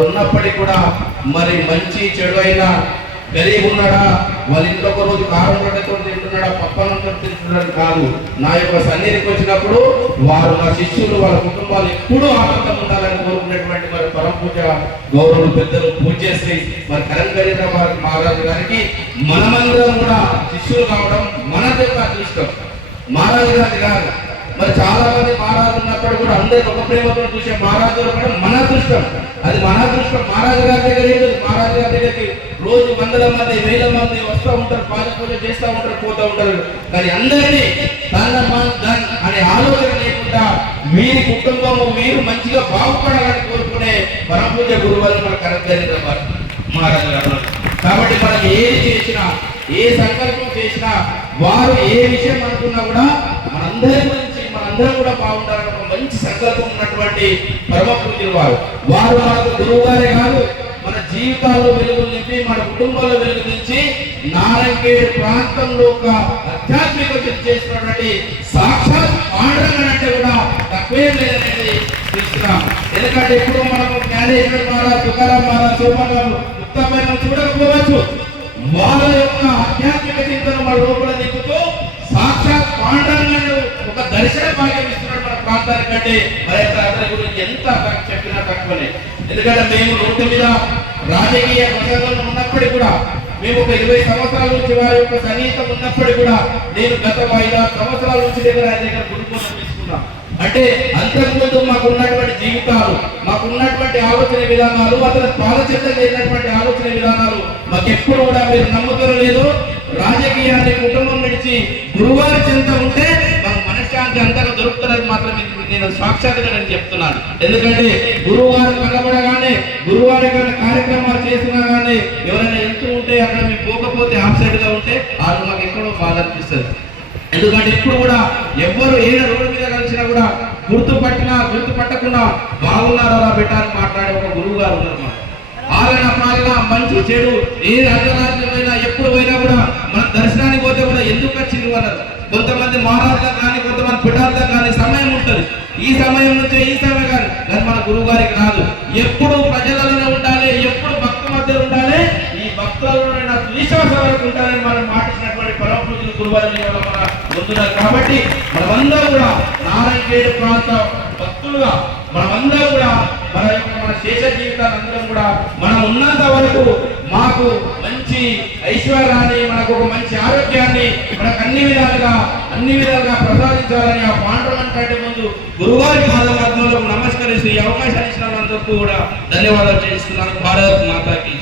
వారు ఉన్నప్పటికీ కూడా మరి మంచి చెడు అయినా కలిగి ఉన్నాడా, వాళ్ళ ఇంట్లో ఒక రోజు కారం రొట్టెతో తింటున్నాడా, పప్పనంతో తింటున్నాడు కాదు. నా యొక్క సన్నిధికి వచ్చినప్పుడు వారు నా శిష్యులు వాళ్ళ కుటుంబాలు ఎప్పుడూ ఆనందం ఉండాలని కోరుకునేటువంటి మరి పరమ పూజ గౌరవులు పెద్దలు పూజ చేసి మరి కరంగరీర మహారాజు గారికి మనమందరం కూడా శిష్యులు కావడం మన యొక్క అదృష్టం. మహారాజు గారి కాదు, మరి చాలా మంది మహారాజు ఉన్నప్పుడు కూడా అందరికీ ఒక ప్రేమతో చూసే మహారాజు కూడా మన అదృష్టం. అది మన అదృష్టం. మహారాజు గారి దగ్గర ఏంటి, మహారాజు గారి దగ్గరికి రోజు వందల మంది వేల మంది వస్తూ ఉంటారు, పాద పూజ చేస్తూ ఉంటారు, పోతూ ఉంటారు. కానీ అందరినీ అనే ఆలోచన లేకుండా వీరి కుటుంబము వీరు మంచిగా బాగుపడాలని కోరుకునే పరమ పూజ గురువారు మన కరంగరీర మహారాజు గారు. కాబట్టి మనం ఏది చేసినా, ఏ సంకల్పం చేసినా, వారు ఏ విషయం అనుకున్నా కూడా మనందరి గురించి మనందరం కూడా బాగుండాలని ఒక మంచి సంకల్పం ఉన్నటువంటి పరమ పూజ్యులు వారు. వారు మనకు గురువు గారే కాదు, మన జీవితాల్లో వెలుగులు నింపి మన కుటుంబాల్లో వెలుగు నుంచి నారాయణఖేడ్ ప్రాంతంలో ఒక ఆధ్యాత్మిక చేస్తున్నటువంటి సాక్షాత్ పాండురంగ అంటే కూడా తక్కువేం లేదనేది తీసుకున్నాం. ఎందుకంటే ఇప్పుడు మనము జ్ఞానేశ్వర మహారాజ్, తుకారాం మహారాజ్, సోమరాజు ఉత్తమైన చూడకపోవచ్చు. వాళ్ళ యొక్క ఆధ్యాత్మిక చింతన మన లోపల దిక్కుతూ సాక్షాత్ పాండురంగను ఒక దర్శన భాగ్యం ఇస్తున్నాడు మన ప్రాంతానికంటే మరి అతని గురించి ఎంత చెప్పినా తక్కువనే. ఎందుకంటే మేము రోడ్డు మీద రాజకీయ ప్రసంగంలో ఉన్నప్పటికీ కూడా, మేము ఒక 20 సంవత్సరాల నుంచి వారి యొక్క సన్నిహితం ఉన్నప్పటికీ కూడా, నేను గత 5-6 సంవత్సరాల నుంచి ఆయన దగ్గర గురుకులం తీసుకున్నాం. అంటే అంతకుముందు మాకు ఉన్నటువంటి జీవితాలు, మాకు ఉన్నటువంటి ఆలోచన విధానాలు, అతను పాలచంద లేనటువంటి ఆలోచన విధానాలు మాకెప్పుడు కూడా మీరు నమ్ముతారో లేదు, రాజకీయాన్ని కుటుంబం నడిచి గురువారి చెంత ఉంటే మాకు మనశ్శాంతి అంతగా దొరుకుతున్నది మాత్రం నేను సాక్షాత్గా నేను చెప్తున్నాను. ఎందుకంటే గురువారు కనబడగానే, గురువారి కార్యక్రమాలు చేసినా కానీ ఎవరైనా వెళ్తూ ఉంటే అక్కడ మేము పోకపోతే ఆఫ్సైడ్ గా ఉంటే వాళ్ళు మాకు ఎక్కడో బాధ అనిపిస్తుంది. ఎందుకంటే ఇప్పుడు కూడా ఎవరు ఏ రోడ్డు మీద కలిసినా కూడా గుర్తుపట్టకుండా బాగున్నారా బిడ్డ అని మాట్లాడే ఒక గురువు గారు ఉన్నారు. ఆలన పాలన మంచి చెడు ఏ అర్ధరాజ్యమైనా ఎప్పుడు పోయినా కూడా మన దర్శనానికి పోతే కూడా ఎందుకు వచ్చింది అన్నారు. కొంతమంది మహారాజులకు కానీ కొంతమంది పిఠాలకు కానీ సమయం ఉంటుంది. ఈ సమయం నుంచే ఈ సమయం కానీ మన గురువు గారికి రాదు. ఎప్పుడు ప్రజలలోనే ఉండాలి, ఎప్పుడు భక్తుల మధ్య ఉండాలి, ఈ భక్తులలోనే నాకు విశ్వాసం వరకు ఉండాలని మనం మాటిచ్చినటువంటి పరమ పూజలు గురువారి మన పొందుతున్నారు. కాబట్టి మనమందరూ కూడా నారాయణఖేడ్ ప్రాంత భక్తులుగా మనమందరూ కూడా మన శేష జీవితాన్ని అందరం కూడా మనం ఉన్నంత వరకు మాకు మంచి ఐశ్వర్యాన్ని, మనకు ఒక మంచి ఆరోగ్యాన్ని మనకు అన్ని విధాలుగా ప్రసాదించాలని ఆ పాండురంగ కంటే ముందు గురువారి పాదపద్మంలో నమస్కరిస్తూ ఈ అవకాశాన్ని ఇచ్చిన అందరికీ కూడా ధన్యవాదాలు చేస్తున్నాను. భారత్ మాతాకి.